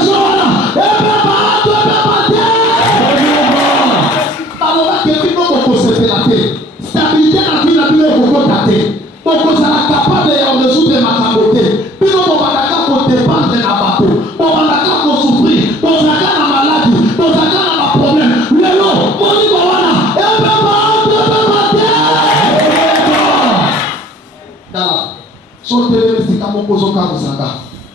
situation là. Stabilité dans la vie, la vie est beaucoup tâtée. Donc, vous êtes capable de résoudre ma capote. Puis, vous allez dépendre de la bateau. Vous allez souffrir. Vous allez dans la maladie. Vous allez dans le problème. Le nom, mon niveau, voilà. Et sortez-le, c'est comme on pose au cas où ça va.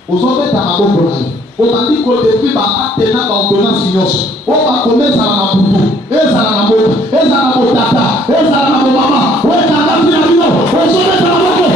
Vous avez ta maman pour aller. On a dit qu'au début, on a ordonnance signos. On va commencer à la boudou. Et ça la boudou. Et ça la boudou. Et ça la boudou. Maman. Ouais, ça la boudou. On se met à la boudou.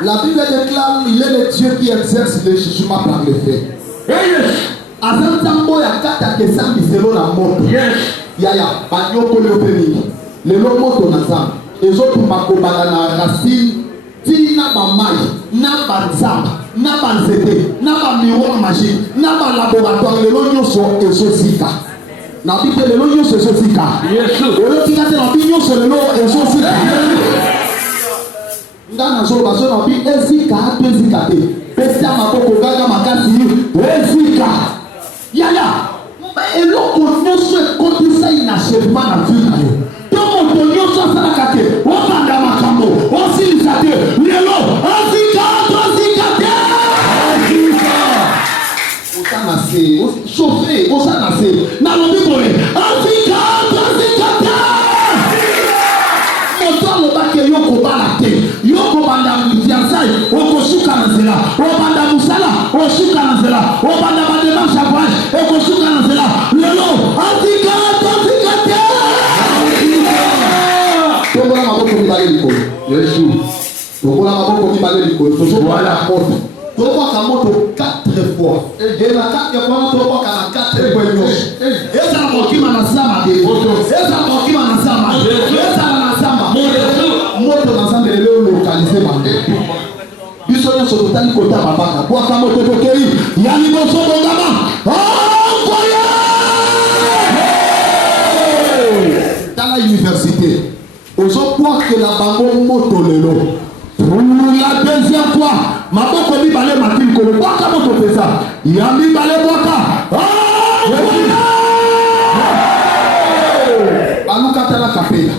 La Bible déclare il est le Dieu qui exerce le jugement par le fait. Avant tambo ya kata kesambi selo na moto. Yaya banyoko le opemi. Le moto na zam. Ezotu makobala na racine tina ba mai na banzamba na banzete na ba miroir magique na ba laboratoire le lonyoso ezosika. Na Bible le lonyoso ezosika. Le tika te na binyoso le lo ezosika. Ndana so baso na bi ezika ezika te. Pesa makoko gaga makasi ezika. Yaya eloko nyonso ekotisa inachèvement na vie na yo. To moto nyonso asalaka te obanda makambo osilisa te lelo ezika te. Osana se chauffe osana se na lobi boye ezika te. Moto alobaki yoko bala te yoko banda fiançailles okoshuka na nzela obanda musala oshuka na nzela obanda bademarshe voyage okoshuka na nzela lelo ezika te. Tokola maboko mibale likolo Yesu tokola maboko mibale likolo tozokwala moto tokoka moto 4 fois et la 4 fois tokoka na 4 fois nyonso ezala mokima na sama de ezala mokima na sama ezala na sama moto na nzambe lelo localiser bande biso nyonso totali kota babaka bwaka moto tokei ya liboso bongama envoye tala université bango moto lelo. Pour la deuxième fois, maboko mibale matili kolo bwaka moto pesa. Ya mibale bwaka. Baluka tala kapela.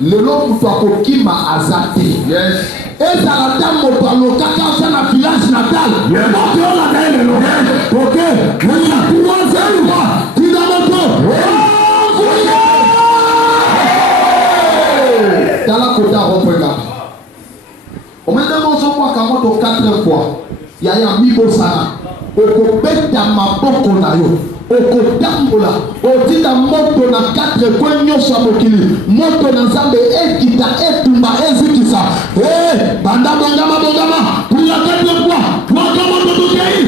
Lelo mutu akokima azate. Yes. Ezala moto alokaka aza na village natal. Moto oyo na ye lelo. Ok. Muna kuwaza yuwa. Tina moto. Tala kota rompweka. Omenda mozo mwaka moto 4 fois. Yaya mibo sana. Okobeta maboko na yo. Okotambola. Otita moto na 4 kwen nyonso ya mokili. Moto na nzambe ekita etumba ezikisa. Banda bongama bongama. Pour la 4 fois. Mwaka moto tokei.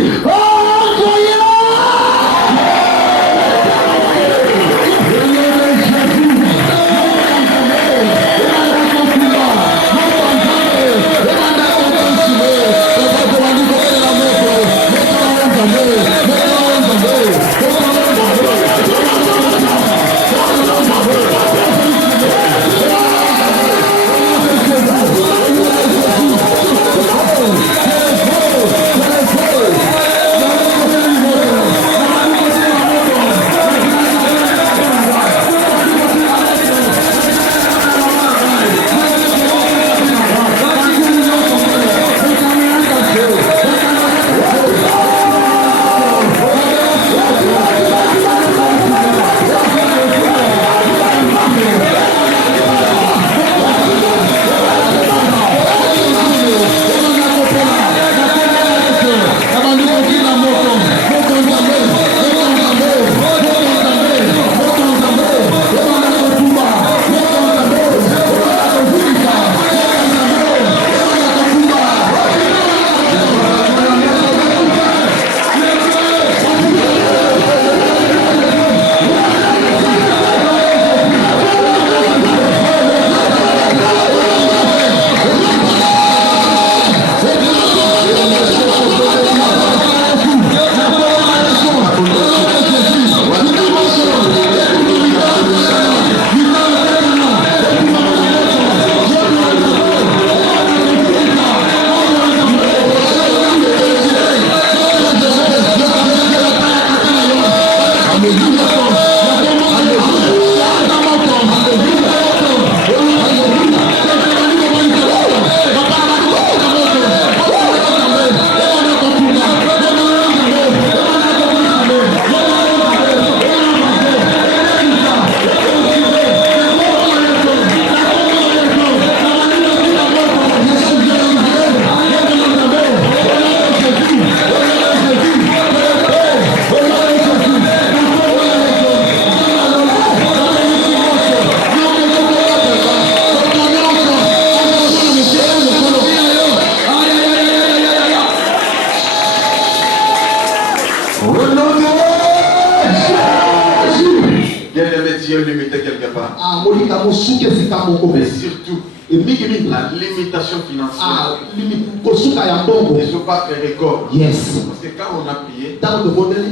Mais surtout, la limitation financière. Ne sont pas les records. Yes. Parce que quand on a prié,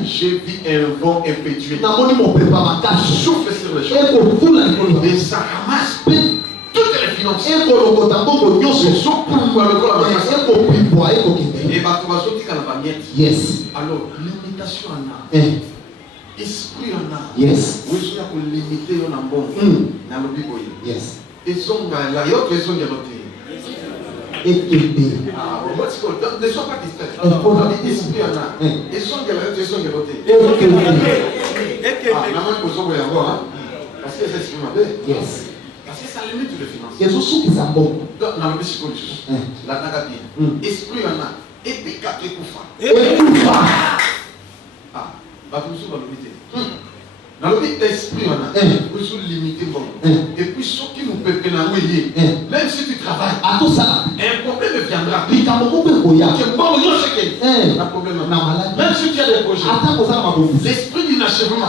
j'ai vu un vent impétueux. Souffle sur les choses. Et ça ramasse toutes les finances. Et yes. Alors, limitation en a. Esprit en a. Yes. Oui, je suis limité en bon. Dans le Bible. Yes. Et son gars, la autre raison de noter. Ne sois pas distrait. Esprit en a. Et son gars, la autre raison de noter. Parce que c'est ce qui m'a fait. Yes. Parce que ça limite les finances. Yes, aussi qui sont bons. Dans le psychologie, la naga bien. Esprit en a. Et puis, quatre coups. Ah, bah, nous sommes dans le limité. Dans le esprit, on a nous sommes limités. Et puis, ceux qui nous peuvent pénaliser, même si tu travailles, un problème viendra. Même si tu as des projets, l'esprit d'inachèvement,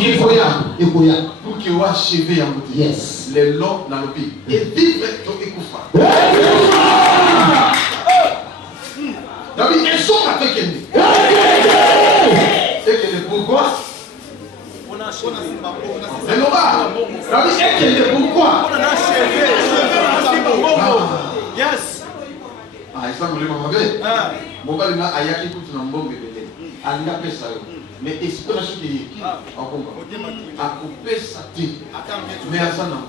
il faut y aller. Pour qu'il soit achevé en boutique. Les lots dans le pays. Et vivre ton écouffa. David, ils sont avec elle. C'est que pourquoi? Mais non pas. Pourquoi? Yes. Ah, il semble que je m'en vais. Ayaki tout un bon bébé. Anga pesa yo. Mais est-ce que la chose est a coupé sa tête. Mais à ça non.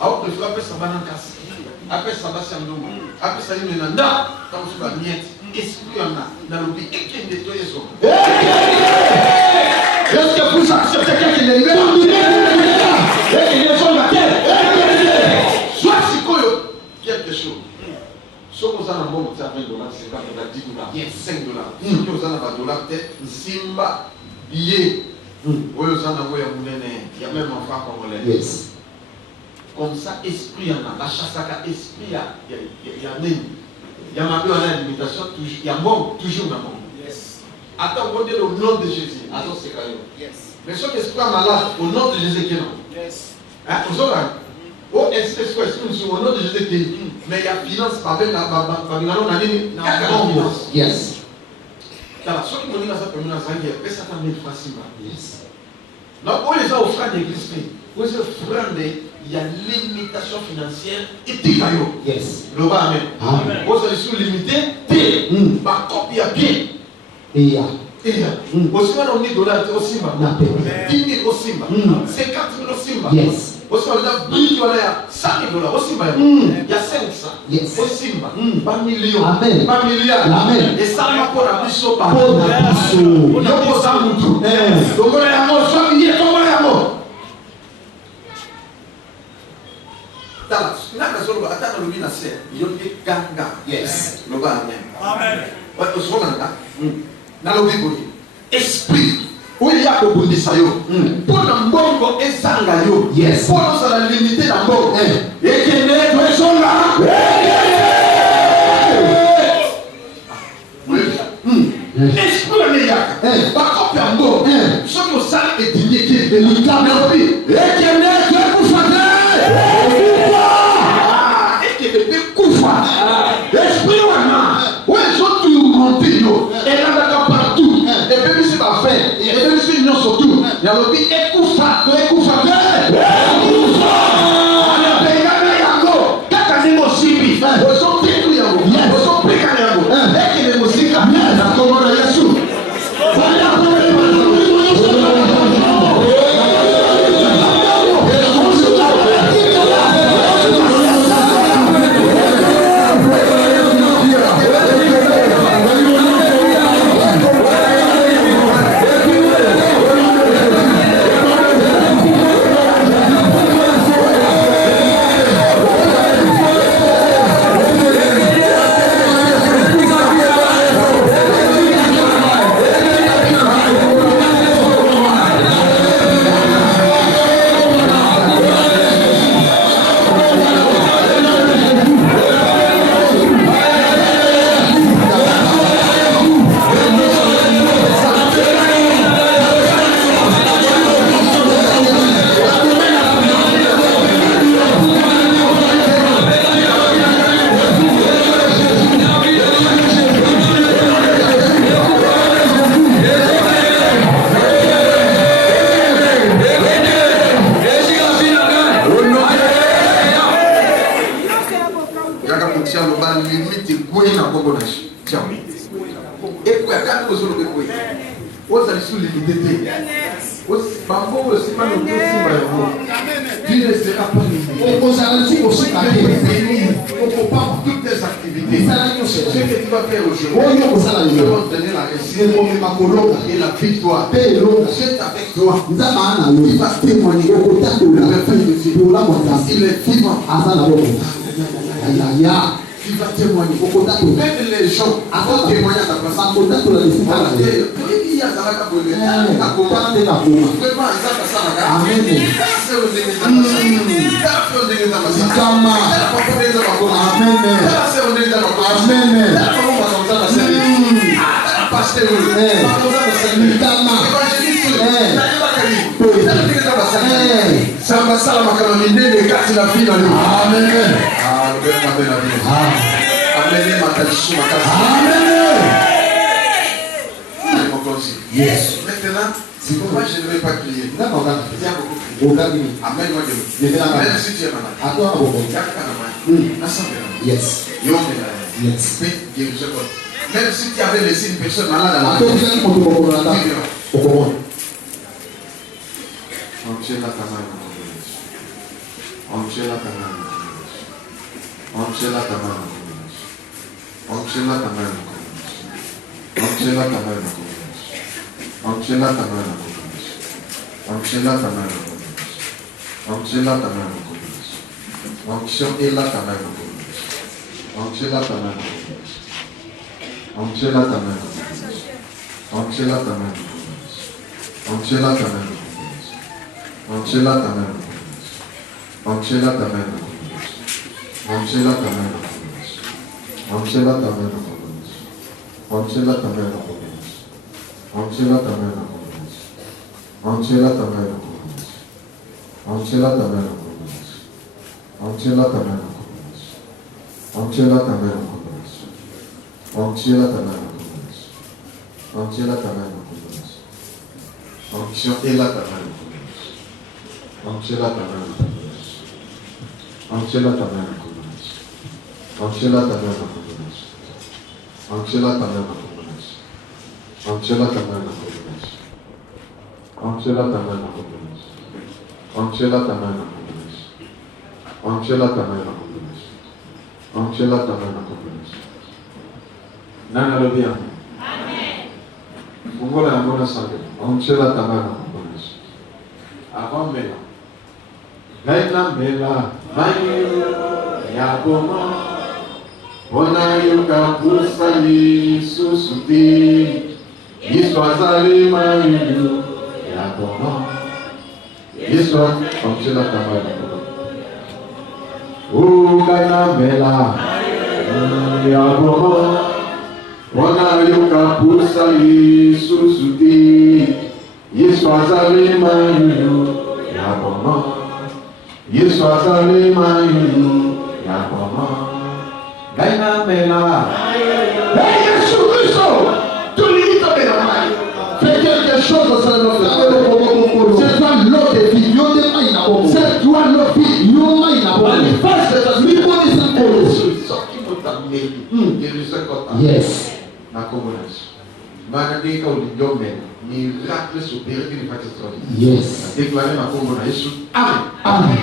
Alors que je vais ça banane casse. Après ça va c'est un nom. Après ça il me nanda. Quand je vais miette. Esprit en a dans le pays et qui nettoie son. Est-ce que vous acceptez qu'il est là? Et il est sur la terre. Soit si quelque chose. Si vous avez un bon $20, $50, $10, $5. Si vous avez un dollar, Zimba, billet. Oui, vous avez un moyen de il y a même un frère congolais. Yes. Comme ça, esprit en a. La chasse à esprit, il y a même. Il y a ma limitation, il y a mort, toujours dans le monde. Yes. Attends, on dit le nom de Jésus. Attends, c'est quand même. Yes. Mais ceux qui sont malades, au nom de Jésus qui est là. Yes. Vous avez au nom de Jésus qui est mais il y a finance par la Yes. Alors, ceux qui m'ont dit que ça peut nous faire, ça t'a mis facilement. Yes. Donc, on les a offert des églises. Vous avez offert il y a limitation financière et tigayo. Yes. Le bas, amen. Amen. Vous avez sous limité, par copie à bien. Et il y a. Aussi, on a mis $10 au Simba. 10 000 au Simba. 50 000 au Simba. Yes. Aussi, on a $100 000 au Simba. Il y a 500. Yes. Au Simba. Pas millions. Amen. Pas milliards. Amen. Et ça, on a pour la bicho. Pour la bicho. On a pour ça, nous tout. Donc, on a un mot, familier, comme on a un mot. Yes. Amen. Esprit. Où il y a que vous dites ça, pour le mbongo et sanga yo. Yes. Pour nous la limiter la mbongo. Et qui est sont là. Esprit le meilleur. Par contre, un mot. Ce que ça est digné qui est délicat. Et qui est pour faire. Et qui est koufa. Esprit wana. Ouais, je suis monté yo. Et là d'accord partout. Et puis c'est pas fait. Et puis c'est non surtout. Il y a le pays ekoufa, ekoufa. Ekoufa. Ana pegana yango. Kaka ni mosibi. Oso peku yango. Oso pekana yango. Eki ni musika. Na komona Yesu. Fanya kwa toutes tes activités. Ce que tu vas faire aujourd'hui, je vais te donner la réussite et la victoire. C'est avec toi. Il va témoigner. Il est vivant. Il va témoigner. Même les gens vont témoigner à ta place. Yes. Maintenant, c'est pourquoi je ne vais pas crier. Il y a beaucoup de crier. Amène-moi de l'eau. Même si tu es malade. Yes. Yes. Même si tu avais laissé une personne malade à la maison. Avant Mela. Gaina Mela, Yaboma, Bona Yuka Pusali, Susuti, Iswazali Mayu, Yaboma, Iswa, Angela Tamara. Gaina Mela, Yaboma, Bona Yuka Pusali, Susuti, Iswazali Mayu, Yaboma. Yiswazali Mayu, Yaboma. Gaina Mela. Jésus Christ, tu lis ta Mela. Fais quelque chose au sein de notre vie. C'est toi l'eau de vie. C'est toi l'eau de vie. Manifeste ta vie. Yes. Miracle supérieur qui n'est pas extraordinaire. Yes. Déclarer ma combo na Jésus. Amen. Amen.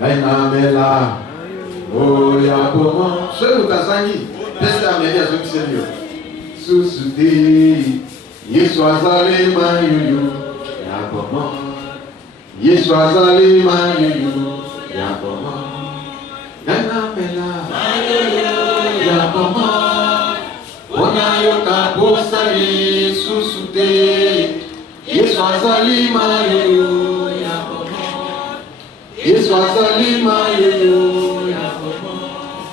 Gaina Mela. Oh ya comment? Seul Kazani. Laisse la média sur le Seigneur. Susuti. Yeswazali Mayu. Ya comment? Yeswazali Mayu. Ya comment? Gaina Mela. Ya comment? Onayoka posali susute Yeswazali mayu Yakomo Yeswazali mayu Yakomo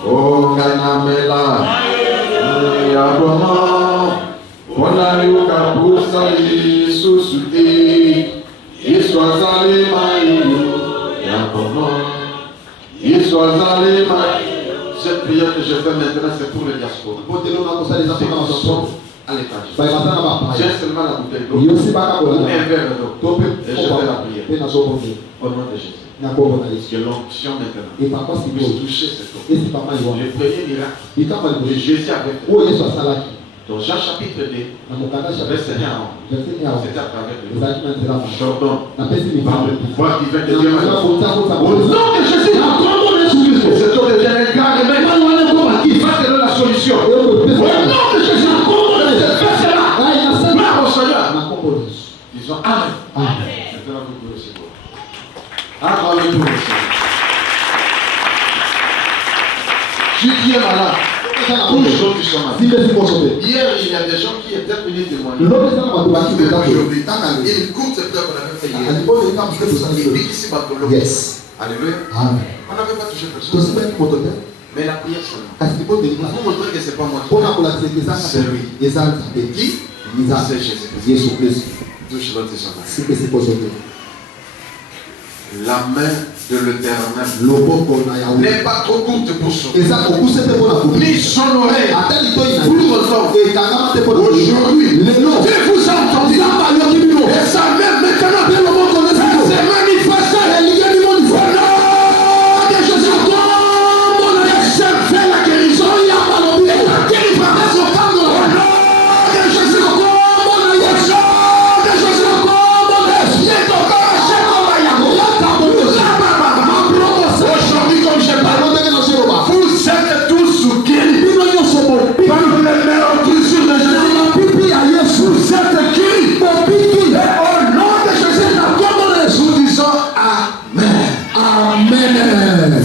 O Gainamela Yakomo Onayoka posali susute Yeswazali mayu Yakomo Yeswazali mayu. Cette prière que je fais maintenant, c'est pour les diasporas. À l'étage. J'ai seulement la bouteille d'eau. Un verre d'eau. Et je fais la prière. Au nom de Jésus. Que l'onction maintenant puisse toucher cette eau. Le premier miracle de Jésus avec dans Jean chapitre 2, verset 1, c'est à travers le j'ordonne par le pouvoir divin de Dieu. Au nom de Jésus, cette eau devient un grand remède qui va te donner la solution. Au nom de Jésus, cette personne-là, gloire au Seigneur. Disons Amen. Maintenant, vous pouvez recevoir. Acclamez-vous au Seigneur. Si tu es malade, tous les gens qui sont malades. Hier, il y a des gens qui étaient venus témoigner. Aujourd'hui, il compte cette heure qu'on avait fait hier. Yes. Alléluia. On n'avait pas touché personne. Mais la prière seulement. Pour vous montrer que ce n'est pas moi. C'est lui. Qui? C'est Jésus-Christ. Touche l'autre. La main de l'Éternel n'est pas trop courte pour sauver, ni son oreille aujourd'hui, Dieu vous a entendu. Et ça même maintenant, c'est manifesté. Au nom de Jésus, c'est fait la guérison. Et la délivrance. Au nom de Jésus, aujourd'hui, comme je parle, vous êtes tous guéris par le meurtrissure de Jésus. Vous êtes guéris. Et au nom de Jésus, nous disons Amen. Amen.